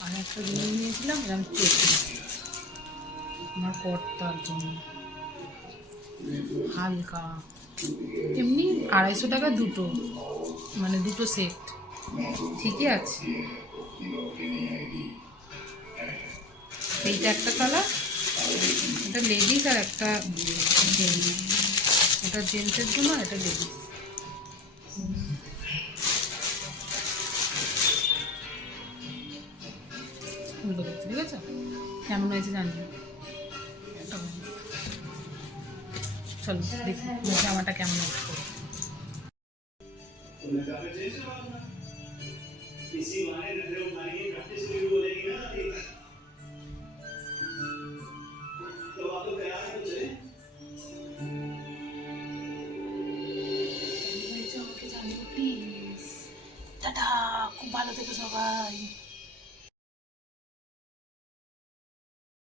আর একটা জিনিস নিয়েছিলাম এরকম চেপে আমার কর্তার জন্য হালকা, এমনি 250 টাকা দুটো, মানে দুটো সেট ঠিকই আছে। এইটা একটা কালার, এটা লেডিস আর একটা জেন্টস, এটা জেন্টসের জন্য এটা লেডিস। উল্টো দেখছি, ঠিক আছে কেমন হয়েছে জানি না। চলো দেখি জামাটা কেমন হয়েছে।